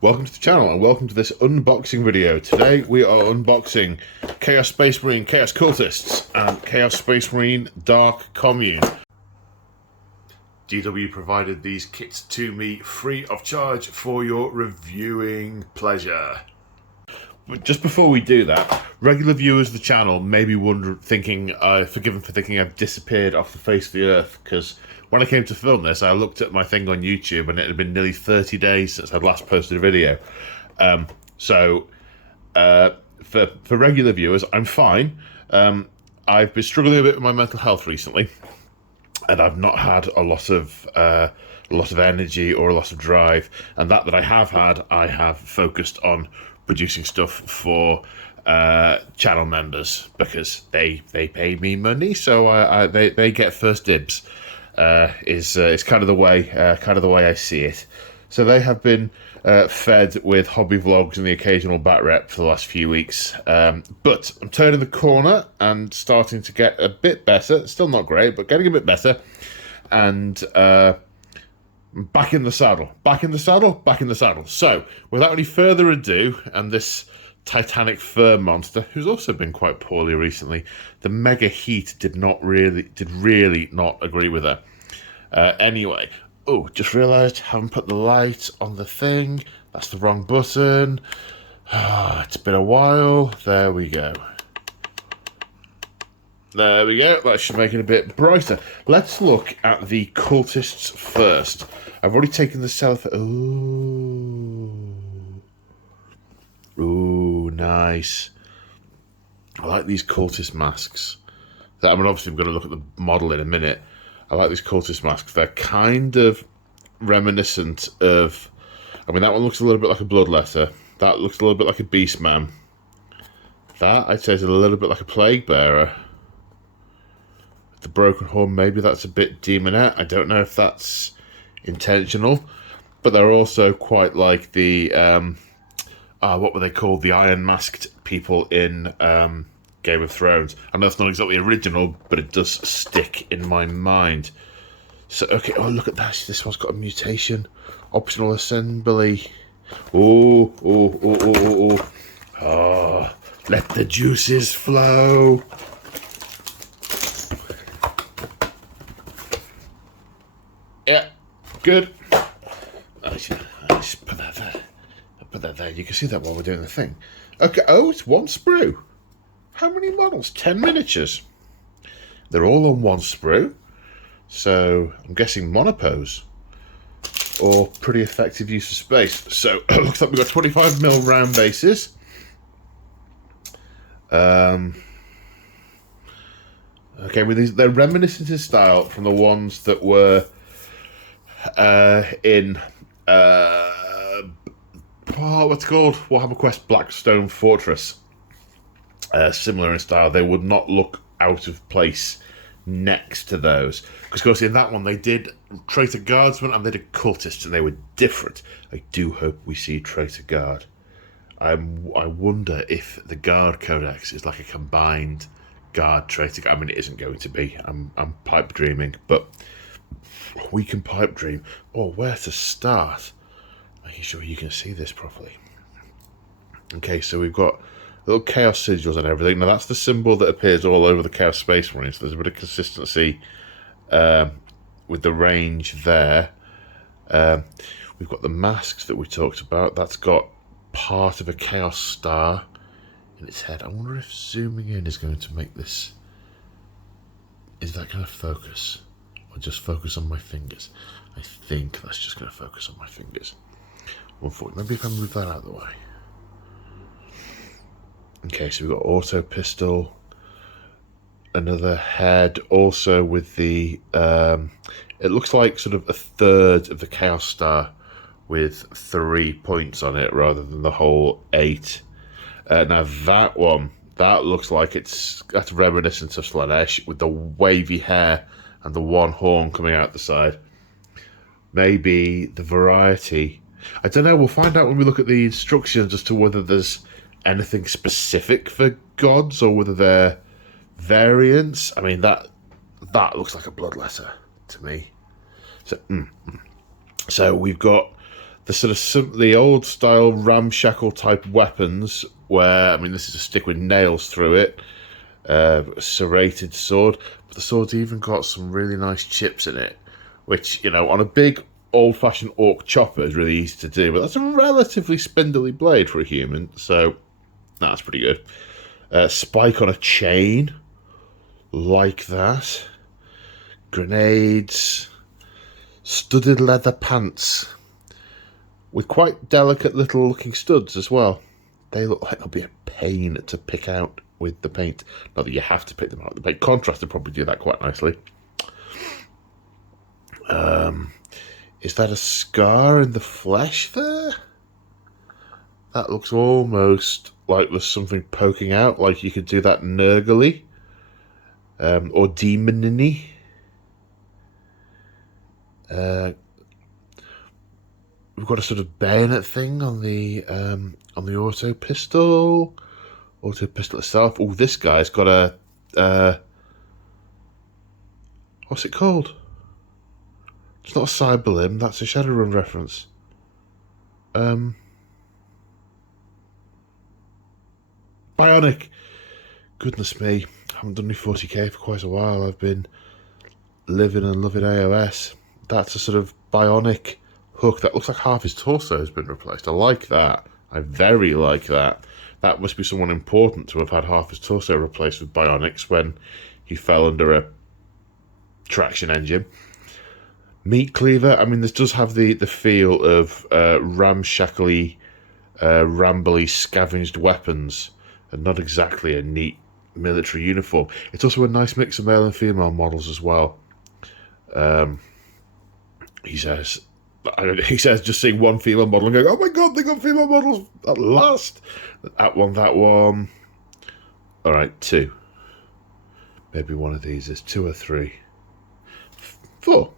Welcome to the channel and welcome to this unboxing video. Today we are unboxing Chaos Space Marine Chaos Cultists and Chaos Space Marine Dark Commune. GW provided these kits to me free of charge for your reviewing pleasure. But just before we do that, regular viewers of the channel may be forgiven for thinking I've disappeared off the face of the earth, because when I came to film this, I looked at my thing on YouTube and it had been nearly 30 days since I'd last posted a video. For regular viewers, I'm fine. I've been struggling a bit with my mental health recently, and I've not had a lot of energy or a lot of drive. And that I have had, I have focused on producing stuff for channel members, because they pay me money, so they get first dibs. Is kind of the way I see it. So they have been fed with hobby vlogs and the occasional bat rep for the last few weeks. But I'm turning the corner and starting to get a bit better. Still not great, but getting a bit better. And back in the saddle. So without any further ado, and this Titanic fur monster, who's also been quite poorly recently, the mega heat did really not agree with her. Anyway, just realised haven't put the light on the thing. That's the wrong button. It's been a while. There we go. That should make it a bit brighter. Let's look at the Cultists first. I've already taken the selfie. Ooh, nice. I like these Cultist masks. Obviously I'm going to look at the model in a minute. I like these Cultist masks. They're kind of reminiscent of... that one looks a little bit like a Bloodletter. That looks a little bit like a Beastman. That, I'd say, is a little bit like a Plague Bearer. The Broken Horn, maybe that's a bit Demonette. I don't know if that's intentional. But they're also quite like the... what were they called? The Iron Masked people in Game of Thrones. I know it's not exactly original, but it does stick in my mind. So, okay, look at this. This one's got a mutation. Optional assembly. Oh, let the juices flow. Yeah, good. I just put that there. Put that there. You can see that while we're doing the thing. Okay. Oh, it's one sprue. How many models? 10 miniatures. They're all on one sprue. So I'm guessing monopose, or pretty effective use of space. So it looks like we've got 25mm round bases. Okay, they're reminiscent in style from the ones that were in what's it called? Warhammer Quest Blackstone Fortress. Similar in style. They would not look out of place next to those. Because, of course, in that one, they did Traitor Guardsmen and they did Cultists, and they were different. I do hope we see Traitor Guard. I wonder if the Guard Codex is like a combined Guard Traitor Guard. It isn't going to be. I'm pipe dreaming, but we can pipe dream. Where to start? Making sure you can see this properly. Okay, so we've got little Chaos sigils and everything. Now, that's the symbol that appears all over the Chaos Space Marine, so there's a bit of consistency with the range there. We've got the masks that we talked about. That's got part of a Chaos Star in its head. I wonder if zooming in is going to make this... Is that going to focus? Or just focus on my fingers? I think that's just going to focus on my fingers. Maybe if I move that out of the way. Okay, so we've got auto pistol, another head, also with the it looks like sort of a third of the Chaos Star with 3 points on it rather than the whole 8. Now that one, that looks like that's reminiscent of Slanesh, with the wavy hair and the one horn coming out the side. Maybe the variety, I don't know, we'll find out when we look at the instructions as to whether there's anything specific for gods or whether they're variants. That looks like a Bloodletter to me. So we've got the sort of the old style ramshackle type weapons, where, I mean, this is a stick with nails through it, a serrated sword, but the sword's even got some really nice chips in it, which, you know, on a big old-fashioned orc chopper is really easy to do, but that's a relatively spindly blade for a human, so that's pretty good. Spike on a chain, like that. Grenades. Studded leather pants with quite delicate little looking studs as well. They look like they'll be a pain to pick out with the paint. Not that you have to pick them out with the paint. Contrast would probably do that quite nicely. Is that a scar in the flesh there? That looks almost like there's something poking out, like you could do that Nurgly or Demonini. We've got a sort of bayonet thing on the auto pistol. Auto pistol itself. Oh, this guy's got a what's it called? It's not a Cyberlim, that's a Shadowrun reference. Bionic. Goodness me, I haven't done any 40k for quite a while. I've been living and loving AOS. That's a sort of bionic hook that looks like half his torso has been replaced. I like that. I very like that. That must be someone important to have had half his torso replaced with bionics when he fell under a traction engine. Meat cleaver. I mean, this does have the feel of ramshackly, rambly, scavenged weapons, and not exactly a neat military uniform. It's also a nice mix of male and female models as well. He says, just seeing one female model and going, oh my god, they got female models at last. That one. All right, 2. Maybe one of these is 2 or 3. 4.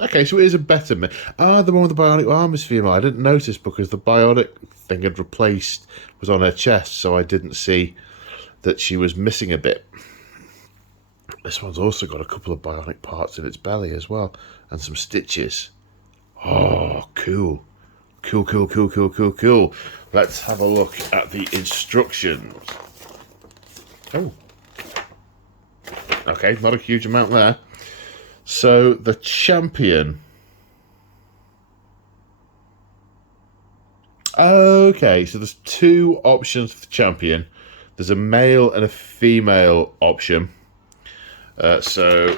Okay, so it is a better mix. The one with the bionic arm is female. I didn't notice because the bionic thing had replaced, was on her chest, so I didn't see that she was missing a bit. This one's also got a couple of bionic parts in its belly as well, and some stitches. Oh, cool. Cool. Let's have a look at the instructions. Oh. Okay, not a huge amount there. So, the champion. Okay, so there's 2 options for the champion. There's a male and a female option. So,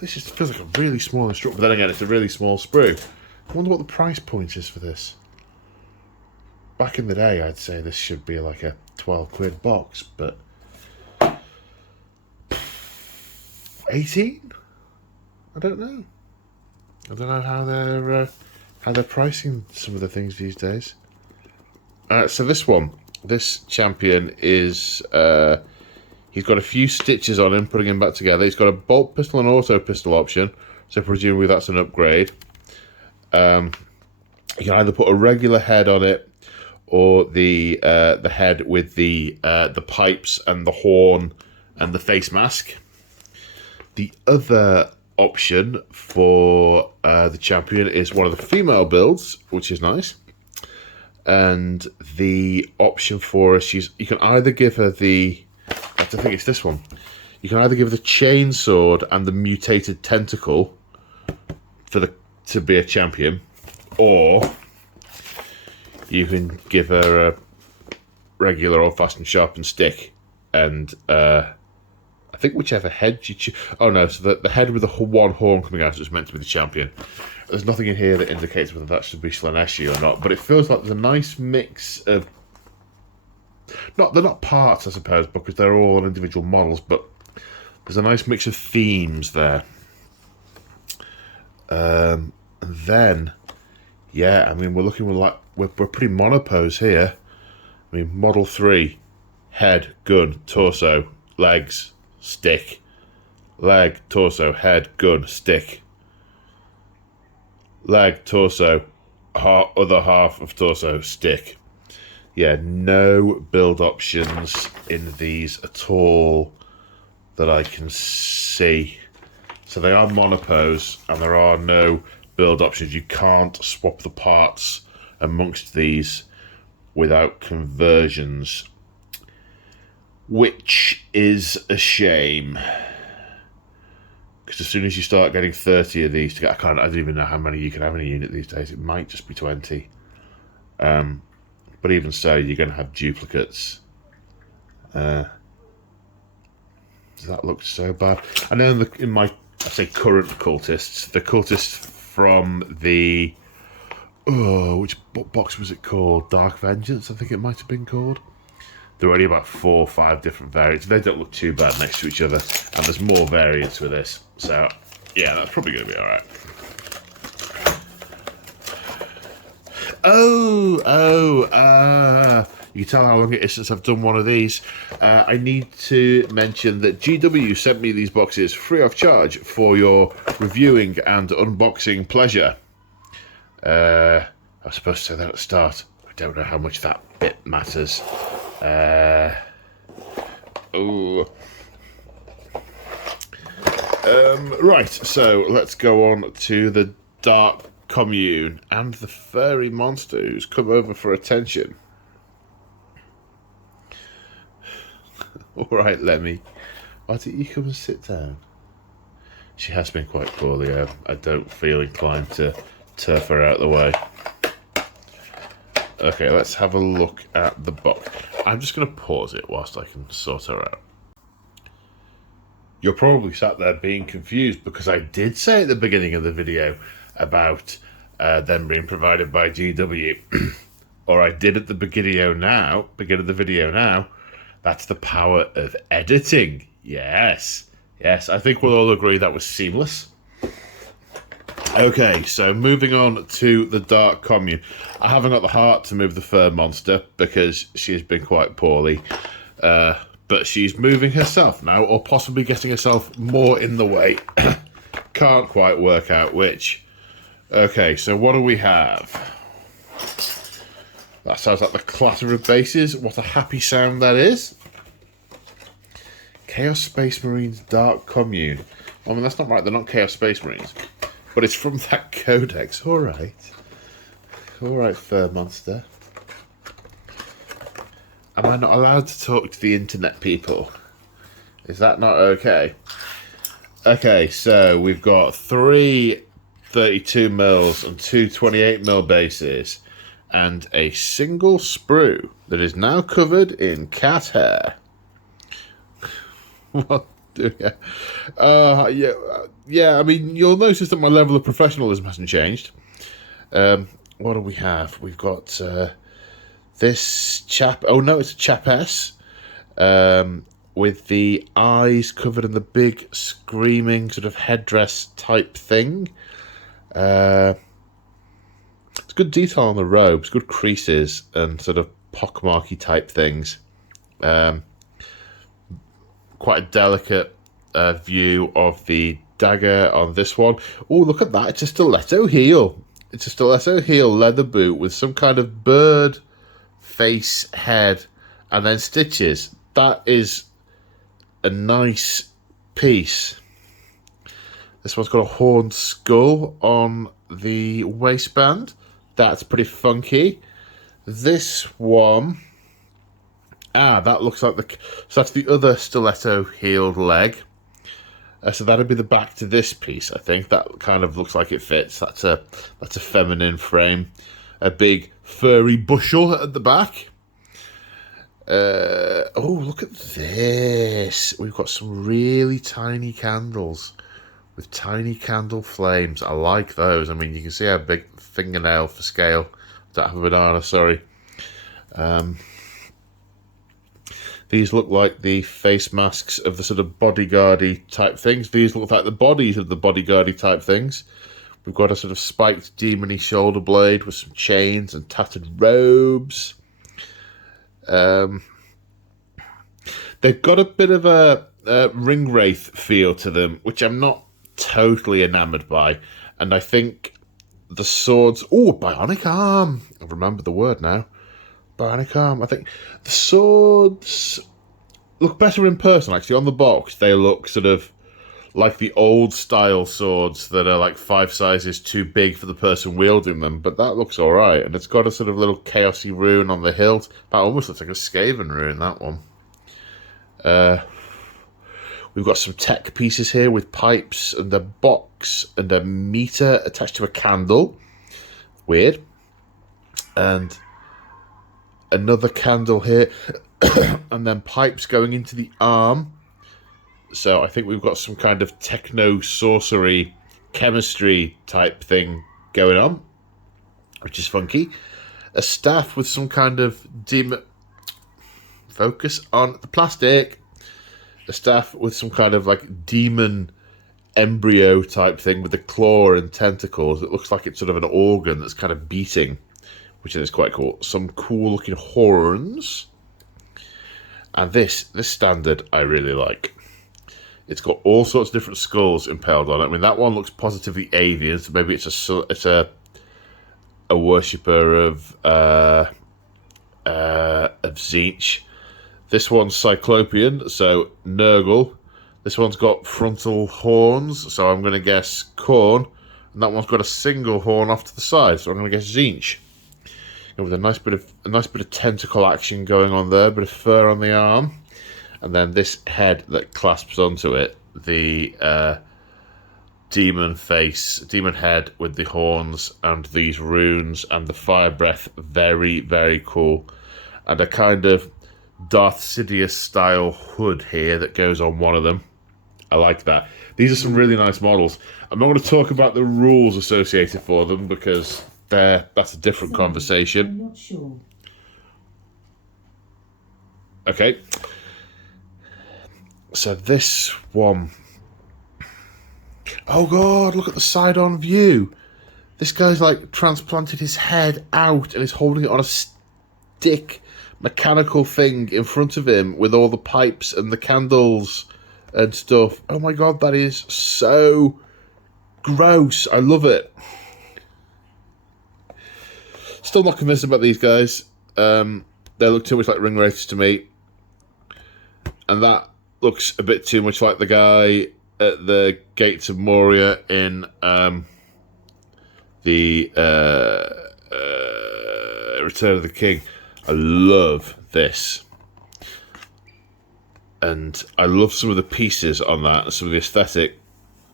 this feels like a really small instruction, but then again, it's a really small sprue. I wonder what the price point is for this. Back in the day, I'd say this should be like a 12 quid box, but 18? I don't know. I don't know how they're pricing some of the things these days. So this champion is he's got a few stitches on him, putting him back together. He's got a bolt pistol and auto pistol option, so presumably that's an upgrade. You can either put a regular head on it, or the head with the pipes and the horn and the face mask. The other option for the champion is one of the female builds, which is nice. And the option for her, you can either give her I think it's this one. You can either give her the chainsword and the mutated tentacle to be a champion, or you can give her a regular old-fashioned sharpened stick, and I think whichever head you choose. Oh no, so the head with the one horn coming out is meant to be the champion. There's nothing in here that indicates whether that should be Slaneshi or not, but it feels like there's a nice mix of... They're not parts, I suppose, because they're all individual models, but there's a nice mix of themes there. And then, yeah, I mean, we're pretty monopose here. I mean, Model 3, head, gun, torso, legs, stick. Leg, torso, head, gun, stick. Leg, torso, other half of torso, stick. Yeah, no build options in these at all that I can see. So they are monopose, and there are no build options. You can't swap the parts amongst these without conversions, which is a shame. Because as soon as you start getting 30 of these to get, I don't even know how many you can have in a unit these days. It might just be 20. But even so, you're going to have duplicates. Does that look so bad? And then in my, I say current cultists, the cultists from the, which box was it called? Dark Vengeance, I think it might have been called. There are only about 4 or 5 different variants. They don't look too bad next to each other, and there's more variants with this. So, yeah, that's probably going to be all right. You can tell how long it is since I've done one of these. I need to mention that GW sent me these boxes free of charge for your reviewing and unboxing pleasure. I was supposed to say that at the start. I don't know how much that bit matters. Right, so let's go on to the Dark Commune and the furry monster who's come over for attention. Alright, Lemmy, why don't you come and sit down? She has been quite poorly. I don't feel inclined to turf her out of the way. Okay, let's have a look at the box. I'm just going to pause it whilst I can sort her out. You're probably sat there being confused because I did say at the beginning of the video about them being provided by GW. Or I did at the beginning of the video now. That's the power of editing. Yes, I think we'll all agree that was seamless. Okay, so moving on to the Dark Commune. I haven't got the heart to move the fur monster because she has been quite poorly. But she's moving herself now, or possibly getting herself more in the way. Can't quite work out which. Okay, so what do we have? That sounds like the clatter of bases. What a happy sound that is. Chaos Space Marines Dark Commune. I mean, that's not right. They're not Chaos Space Marines. But it's from that codex. All right. All right, fur monster. Am I not allowed to talk to the internet people? Is that not okay? Okay, so we've got 3 32mm and 2 28mm bases and a single sprue that is now covered in cat hair. What do you... yeah, I mean, you'll notice that my level of professionalism hasn't changed. What do we have? We've got this chap... Oh, no, it's a chapess. With the eyes covered in the big, screaming sort of headdress type thing. It's good detail on the robes, good creases and sort of pockmarky type things. Quite a delicate view of the dagger on this one. Oh, look at that. It's a stiletto heel. It's a stiletto heel leather boot with some kind of bird face, head, and then stitches. That is a nice piece. This one's got a horned skull on the waistband. That's pretty funky. This one... that looks like the... So that's the other stiletto-heeled leg. So that'd be the back to this piece, I think. That kind of looks like it fits. That's a feminine frame. A big furry bushel at the back. Oh, look at this. We've got some really tiny candles with tiny candle flames. I like those. I mean, you can see how big fingernail for scale. Don't have a banana, sorry. These look like the face masks of the sort of bodyguardy type things. These look like the bodies of the bodyguardy type things. We've got a sort of spiked demony shoulder blade with some chains and tattered robes. They've got a bit of a ring wraith feel to them, which I'm not totally enamoured by. And I think the swords... Oh, bionic arm. I remember the word now. Bionic arm. I think the swords look better in person, actually. On the box, they look sort of like the old style swords that are like 5 sizes too big for the person wielding them, but that looks alright. And it's got a sort of little chaosy rune on the hilt. That almost looks like a Skaven rune, that one. We've got some tech pieces here with pipes and a box and a meter attached to a candle. Weird. And another candle here. And then pipes going into the arm. So I think we've got some kind of techno-sorcery chemistry type thing going on, which is funky. A staff with some kind of demon... Focus on the plastic. A staff with some kind of like demon embryo type thing with a claw and tentacles. It looks like it's sort of an organ that's kind of beating, which is quite cool. Some cool looking horns. And this standard I really like. It's got all sorts of different skulls impaled on it. I mean, that one looks positively avian, so maybe it's a worshipper of Tzeentch. This one's Cyclopean, so Nurgle. This one's got frontal horns, so I'm going to guess Khorne. And that one's got a single horn off to the side, so I'm going to guess Tzeentch. And with a nice bit of tentacle action going on there, bit of fur on the arm, and then this head that clasps onto it, the demon head with the horns and these runes and the fire breath. Very, very cool, and a kind of Darth Sidious style hood here that goes on one of them. I like that. These are some really nice models. I'm not going to talk about the rules associated for them because that's a different conversation. I'm not sure. Okay. So this one... Oh god, look at the side-on view. This guy's like transplanted his head out and is holding it on a stick mechanical thing in front of him with all the pipes and the candles and stuff. Oh my god, that is so gross. I love it. Still not convinced about these guys. They look too much like ring wraiths to me. And that looks a bit too much like the guy at the Gates of Moria in the Return of the King. I love this. And I love some of the pieces on that, some of the aesthetic.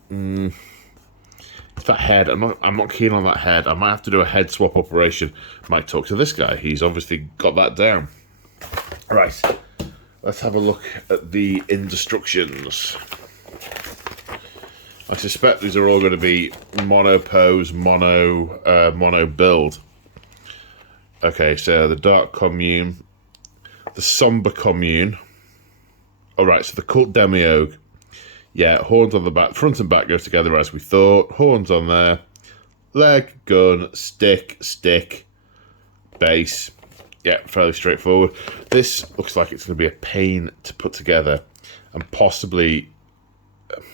That head, I'm not keen on that head. I might have to do a head swap operation. Might talk to this guy. He's obviously got that down. Right. Let's have a look at the indestructions. I suspect these are all going to be mono pose, mono build. Okay, so the Dark Commune, the Somber Commune. Alright, so the Cult Demiurge. Yeah, horns on the back, front and back go together as we thought. Horns on there. Leg, gun, stick, base. Yeah, fairly straightforward. This looks like it's going to be a pain to put together. And possibly,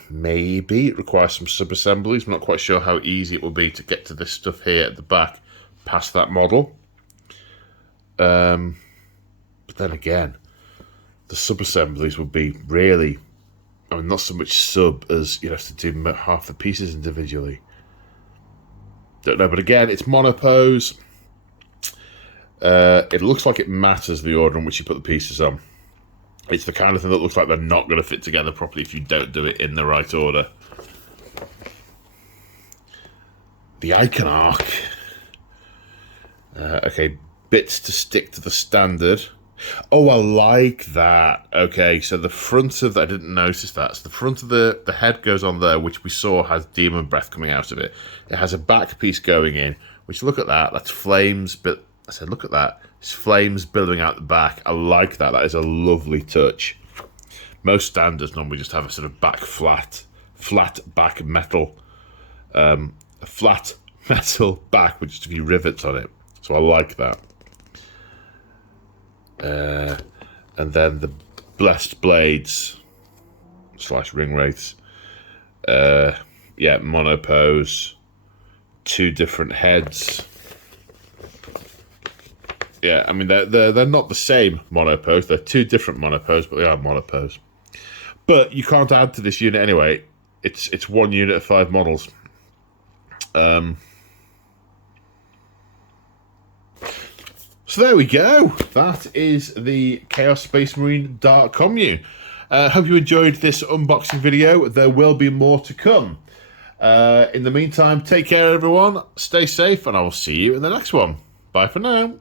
maybe, it requires some sub-assemblies. I'm not quite sure how easy it will be to get to this stuff here at the back past that model. But then again, the sub-assemblies would be really... I mean, not so much sub as you have to do half the pieces individually. Don't know, but again, it's monopose. It looks like it matters the order in which you put the pieces on. It's the kind of thing that looks like they're not going to fit together properly if you don't do it in the right order. The Iconarch. Okay, bits to stick to the standard. Oh, I like that. Okay, so the front of... I didn't notice that. So the front of the head goes on there, which we saw has demon breath coming out of it. It has a back piece going in, which, look at that. That's flames. But I said, look at that. It's flames building out the back. I like that. That is a lovely touch. Most standards normally just have a sort of back flat back metal. A flat metal back with just a few rivets on it. So I like that. And then the Blessed Blades / Ring Wraiths. Yeah, monopose. 2 different heads. Yeah, I mean, they're not the same monopose. They're 2 different monopose, but they are monopose. But you can't add to this unit anyway. it's 1 unit of 5 models. So there we go. That is the Chaos Space Marine Dark Commune. Hope you enjoyed this unboxing video. There will be more to come. In the meantime, take care, everyone. Stay safe, and I will see you in the next one. Bye for now.